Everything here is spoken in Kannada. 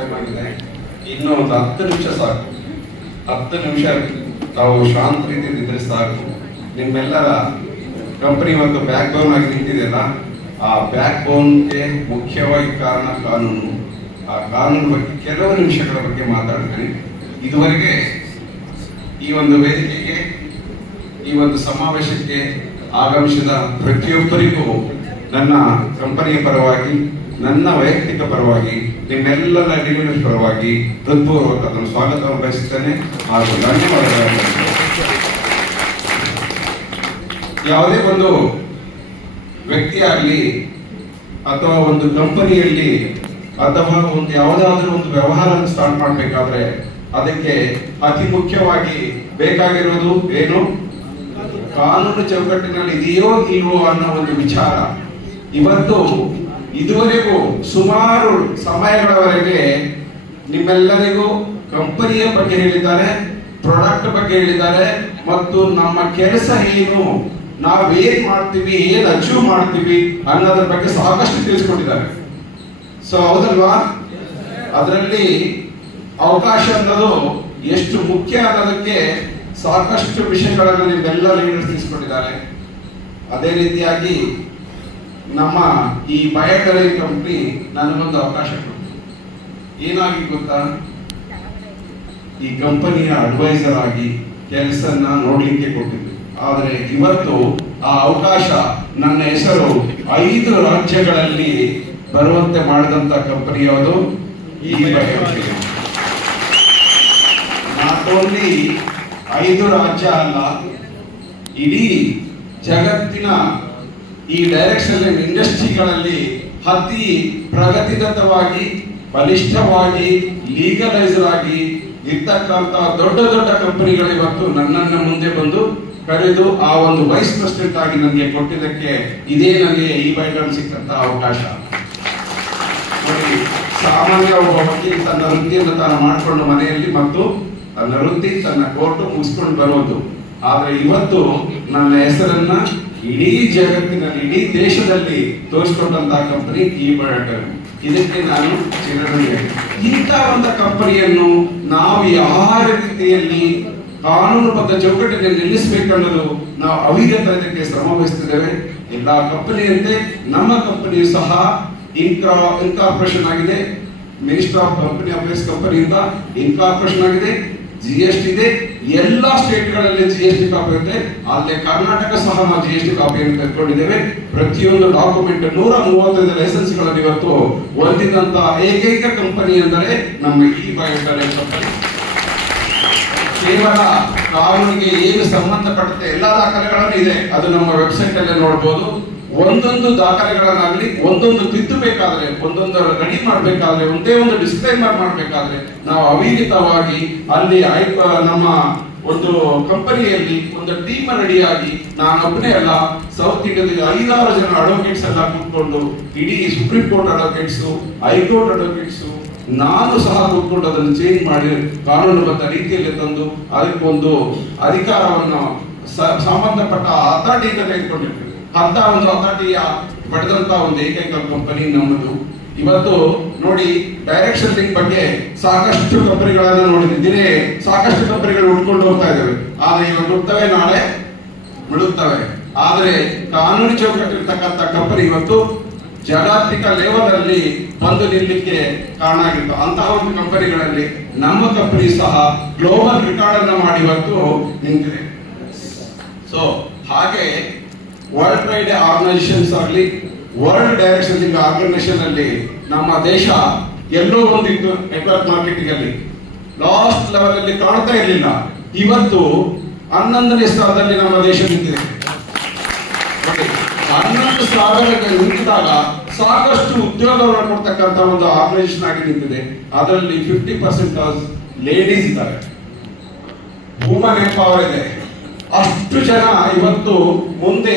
ಟೈಮ್ ಆಗಿದೆ. ಇನ್ನೂ ಒಂದು 10 ನಿಮಿಷ ಸಾಕು. 10 ನಿಮಿಷ ತಾವು ಶಾಂತ ರೀತಿಯಿಂದ ಇದ್ರೆ ಸಾಕು. ನಿಮ್ಮೆಲ್ಲರ ಕಂಪನಿ ಒಂದು ಬ್ಯಾಕ್ ಬೋನ್ ಆಗಿ ನಿಂತಿದೆಯಲ್ಲ, ಆ ಬ್ಯಾಕ್ ಬೋನ್ಗೆ ಮುಖ್ಯವಾಗಿ ಕಾರಣ ಕಾನೂನು. ಆ ಕಾನೂನು ಬಗ್ಗೆ ಕೆಲವು ನಿಮಿಷಗಳ ಬಗ್ಗೆ ಮಾತಾಡ್ತೀನಿ. ಇದುವರೆಗೆ ಈ ಒಂದು ವೇದಿಕೆಗೆ, ಈ ಒಂದು ಸಮಾವೇಶಕ್ಕೆ ಆಗಮಿಸಿದ ಪ್ರತಿಯೊಬ್ಬರಿಗೂ ನನ್ನ ಕಂಪನಿಯ ಪರವಾಗಿ, ನನ್ನ ವೈಯಕ್ತಿಕ ಪರವಾಗಿ, ನಿಮ್ಮೆಲ್ಲರ ಡಿವಿಷನ್ ಪರವಾಗಿ ಹೃತ್ಪೂರ್ವಕ ಸ್ವಾಗತವನ್ನು ಬಯಸುತ್ತೇನೆ ಹಾಗೂ ಧನ್ಯವಾದಗಳನ್ನು. ಯಾವುದೇ ಒಂದು ವ್ಯಕ್ತಿಯಾಗಲಿ ಅಥವಾ ಒಂದು ಕಂಪನಿಯಲ್ಲಿ ಅಥವಾ ಒಂದು ಯಾವುದಾದ್ರೂ ಒಂದು ವ್ಯವಹಾರ ಸ್ಟಾರ್ಟ್ ಮಾಡಬೇಕಾದ್ರೆ ಅದಕ್ಕೆ ಅತಿ ಮುಖ್ಯವಾಗಿ ಬೇಕಾಗಿರುವುದು ಏನು? ಕಾನೂನು ಚೌಕಟ್ಟಿನಲ್ಲಿ ಇದೆಯೋ ಇಲ್ವೋ ಅನ್ನೋ ಒಂದು ವಿಚಾರ. ಇವತ್ತು ಇದುವರೆಗೂ ಸುಮಾರು ಸಮಯಗಳವರೆಗೆ ನಿಮ್ಮೆಲ್ಲರಿಗೂ ಕಂಪನಿಯ ಬಗ್ಗೆ ಹೇಳಿದ್ದಾರೆ, ಪ್ರಾಡಕ್ಟ್ ಬಗ್ಗೆ ಹೇಳಿದ್ದಾರೆ, ಮತ್ತು ನಮ್ಮ ಕೆಲಸ ಏನು, ನಾವೇನ್ ಮಾಡ್ತೀವಿ, ಏನ್ ಅಚೀವ್ ಮಾಡ್ತೀವಿ ಅನ್ನೋದ್ರ ಬಗ್ಗೆ ಸಾಕಷ್ಟು ತಿಳಿಸ್ಕೊಟ್ಟಿದ್ದಾರೆ. ಸೊ ಹೌದಲ್ವಾ? ಅದರಲ್ಲಿ ಅವಕಾಶ ಅನ್ನೋದು ಎಷ್ಟು ಮುಖ್ಯ ಅನ್ನೋದಕ್ಕೆ ಸಾಕಷ್ಟು ವಿಷಯಗಳನ್ನು ನಿಮ್ಮೆಲ್ಲ ಲೀಡರ್ಸ್ ತಿಳಿಸ್ಕೊಟ್ಟಿದ್ದಾರೆ. ಅದೇ ರೀತಿಯಾಗಿ ನಮ್ಮ ಈ ಬಯೋಟೆರರಿ ಕಂಪನಿ ನನಗೊಂದು ಅವಕಾಶ ಕೊಡ್ತು. ಏನಾಗಿ ಗೊತ್ತಾ? ಈ ಕಂಪನಿಯ ಅಡ್ವೈಸರ್ ಆಗಿ ಕೆಲಸನ ನೋಡ್ಲಿಕ್ಕೆ ಕೊಟ್ಟಿದ್ದು. ಆದರೆ ಇವತ್ತು ಆ ಅವಕಾಶ, ನನ್ನ ಹೆಸರು 5 ರಾಜ್ಯಗಳಲ್ಲಿ ಬರುವಂತೆ ಮಾಡಿದಂತ ಕಂಪನಿ ಯಾವುದು? ಈ ಬಯೋಟೆರರಿ. ನಾಟ್ ಓನ್ಲಿ 5 ರಾಜ್ಯ ಅಲ್ಲ, ಇಡೀ ಜಗತ್ತಿನ ಈ ಡೈರೆಕ್ಷನ್ ಇಂಡಸ್ಟ್ರಿಗಳಲ್ಲಿ ಅತಿ ಪ್ರಗತಿಗತವಾಗಿ, ಬಲಿಷ್ಠವಾಗಿ, ಲೀಗಲೈಸರ್ ಆಗಿ ಇರ್ತಕ್ಕಂತ ದೊಡ್ಡ ದೊಡ್ಡ ಕಂಪನಿಗಳು ಇವತ್ತು ನನ್ನನ್ನ ಮುಂದೆ ಬಂದು ಕರೆದು ಆ ಒಂದು ವೈಸ್ ಪ್ರೆಸಿಡೆಂಟ್ ಆಗಿ ನನಗೆ ಕೊಟ್ಟಿದ್ದಕ್ಕೆ ಇದೇ ನನಗೆ ಈ ಬೈಡನ್ ಸಿಕ್ಕಂತ ಅವಕಾಶ. ನೋಡಿ, ಸಾಮಾನ್ಯ ಒಬ್ಬ ವಕೀಲ ತನ್ನ ವೃತ್ತಿಯನ್ನು ತಾನು ಮಾಡಿಕೊಂಡು ಮನೆಯಲ್ಲಿ ಮತ್ತು ತನ್ನ ವೃತ್ತಿ, ತನ್ನ ಕೋರ್ಟ್ ಮುಗಿಸ್ಕೊಂಡು ಬರೋದು. ಆದ್ರೆ ಇವತ್ತು ನನ್ನ ಹೆಸರನ್ನ ಇಡೀ ಜಗತ್ತಿನಲ್ಲಿ, ಇಡೀ ದೇಶದಲ್ಲಿ ತೋರಿಸಿಕೊಂಡಂತಹ ಕಂಪನಿ ಈ ಬಯೋಟೆರರಿ. ಇದಕ್ಕೆ ನಾನು ಚಿರಋಣಿ. ಇಂಥ ಒಂದು ಕಂಪನಿಯನ್ನು ನಾವು ಯಾವ ರೀತಿಯಲ್ಲಿ ಕಾನೂನುಬದ್ಧ ಚೌಕಟ್ಟಿನಲ್ಲಿ ನಿಲ್ಲಿಸಬೇಕನ್ನೋದು ನಾವು ಅವಿರತ ಇದಕ್ಕೆ ಶ್ರಮ ವಹಿಸುತ್ತಿದ್ದೇವೆ. ಎಲ್ಲಾ ಕಂಪನಿಯಂತೆ ನಮ್ಮ ಕಂಪನಿಯು ಸಹ ಇನ್ಕಾರ್ಪೊರೇಷನ್ ಆಗಿದೆ. ಮಿನಿಸ್ಟರ್ ಆಫ್ ಕಂಪನಿ ಅಫೇರ್ಸ್ ಕಂಪನಿಯಿಂದ ಇನ್ಕಾರ್ಪೊರೇಷನ್ ಆಗಿದೆ. GST ಇದೆ. ಎಲ್ಲ ಸ್ಟೇಟ್ಗಳಲ್ಲಿ GST ಕಾಪಿ ಇರುತ್ತೆ. ಅಲ್ಲೇ ಕರ್ನಾಟಕ ಸಹ ನಾವು GST ಕಾಪಿಯನ್ನು ತೆಗೆದುಕೊಂಡಿದ್ದೇವೆ. ಪ್ರತಿಯೊಂದು ಡಾಕ್ಯುಮೆಂಟ್ 135 ಲೈಸೆನ್ಸ್ಗಳನ್ನು ಇವತ್ತು ಹೊಂದಿದಂತ ಏಕೈಕ ಕಂಪನಿ ಎಂದರೆ ನಮ್ಮ ಈ ಬಯೋಟೆರರಿ ಕಂಪನಿ. ಕೇವಲ ಕಾನೂನಿಗೆ ಏನು ಸಂಬಂಧಪಟ್ಟಂತೆ ಎಲ್ಲಾ ದಾಖಲೆಗಳನ್ನು ಇದೆ, ಅದು ನಮ್ಮ ವೆಬ್ಸೈಟ್ ಅಲ್ಲಿ ನೋಡಬಹುದು. ಒಂದೊಂದು ದಾಖಲೆಗಳನ್ನಾಗಲಿ, ಒಂದೊಂದು ತಿದ್ದಬೇಕಾದ್ರೆ, ಒಂದೊಂದು ರೆಡಿ ಮಾಡಬೇಕಾದ್ರೆ, ಒಂದೇ ಒಂದು ಡಿಸ್ಕ್ಲೈಮರ್ ಮಾಡಬೇಕಾದ್ರೆ ನಾವು ಅವಿರತವಾಗಿ ಅಲ್ಲಿ ನಮ್ಮ ಒಂದು ಕಂಪನಿಯಲ್ಲಿ ಒಂದು ಟೀಮ್ ರೆಡಿಯಾಗಿ, ನಾನೊಬ್ಬನೇ ಅಲ್ಲ, ಸೌತ್ ಇಂಡಿಯಾದಲ್ಲಿ 5-6 ಜನ ಅಡ್ವೊಕೇಟ್ಸ್ ಎಲ್ಲ ಕೂತ್ಕೊಂಡು, ಇಡೀ supreme court advocates, high court advocates, ನಾನು ಸಹ ಕೂತ್ಕೊಂಡು ಅದನ್ನು ಚೇಂಜ್ ಮಾಡಿ ಕಾನೂನುಬದ್ಧ ರೀತಿಯಲ್ಲಿ ತಂದು ಅದಕ್ಕೊಂದು ಅಧಿಕಾರವನ್ನು ಸಂಬಂಧಪಟ್ಟ ಅಥಾರಿಟಿಯಿಂದ ತೆಗೆದುಕೊಂಡಿರ್ತೀವಿ. ಅಂತ ಒಂದು ಅಥಾರಿಟಿಯ ಪಡೆದಂತ ಒಂದು ಏಕೈಕ ಕಂಪನಿ ನಮ್ಮದು. ಇವತ್ತು ನೋಡಿ, ಡೈರೆಕ್ಷನ್ ಲಿಂಕ್ ಬಗ್ಗೆ ಸಾಕಷ್ಟು ಕಂಪನಿಗಳನ್ನ ನೋಡಿದ್ದೀನಿ. ಸಾಕಷ್ಟು ಕಂಪನಿಗಳು ಉಟ್ಕೊಂಡು ಹೋಗ್ತಾ ಇದ್ದಾವೆ. ಆದ್ರೆ ಇವತ್ತು ಹುಟ್ಟುತ್ತವೆ, ನಾಳೆ ಬಿಡುತ್ತವೆ. ಆದ್ರೆ ಕಾನೂನು ಚೌಕಟ್ಟಿರ್ತಕ್ಕಂಥ ಕಂಪನಿ ಇವತ್ತು ಜಾಗತಿಕ ಲೆವೆಲ್ ಅಲ್ಲಿ ಬಂದು ನಿಲ್ಲಕ್ಕೆ ಕಾರಣ ಆಗಿತ್ತು. ಅಂತಹ ಒಂದು ಕಂಪನಿಗಳಲ್ಲಿ ನಮ್ಮ ಕಂಪನಿ ಸಹ ಗ್ಲೋಬಲ್ ರೆಕಾರ್ಡ್ ಅನ್ನ ಮಾಡಿ ಇವತ್ತು ನಿಂತಿದೆ. ಸೊ ಹಾಗೆ ವರ್ಲ್ಡ್ ಟ್ರೇಡ್ ಆರ್ಗನೈಸೇಷನ್ಸ್ ಆಗಲಿ, ವರ್ಲ್ಡ್ ಡೈರೆಕ್ಷನ್ ಆರ್ಗನೈಸೇಷನ್ ಅಲ್ಲಿ ನಮ್ಮ ದೇಶ ಎಲ್ಲೋ ಒಂದಿತ್ತು ನೆಟ್ವರ್ಕ್ ಮಾರ್ಕೆಟಿಂಗ್ ಅಲ್ಲಿ ಲಾಸ್ಟ್ ಲೆವೆಲ್ ಅಲ್ಲಿ ಕಾಣ್ತಾ ಇರಲಿಲ್ಲ. ಇವತ್ತು 11ನೇ ಸ್ಥಾನದಲ್ಲಿ ನಮ್ಮ ದೇಶ ನಿಂತಿದೆ. 11 ಸ್ಥಾನಕ್ಕೆ ನಿಂತಿದಾಗ ಸಾಕಷ್ಟು ಉದ್ಯೋಗವನ್ನು ಕೊಡ್ತಕ್ಕಂಥ ಒಂದು ಆರ್ಗನೈಸೇಷನ್ ಆಗಿ ನಿಂತಿದೆ. ಅದರಲ್ಲಿ 50% ಲೇಡೀಸ್ ಇದ್ದಾರೆ, ವುಮನ್ ಎಂಪವರ್ ಇದೆ. ಅಷ್ಟು ಜನ ಇವತ್ತು ಮುಂದೆ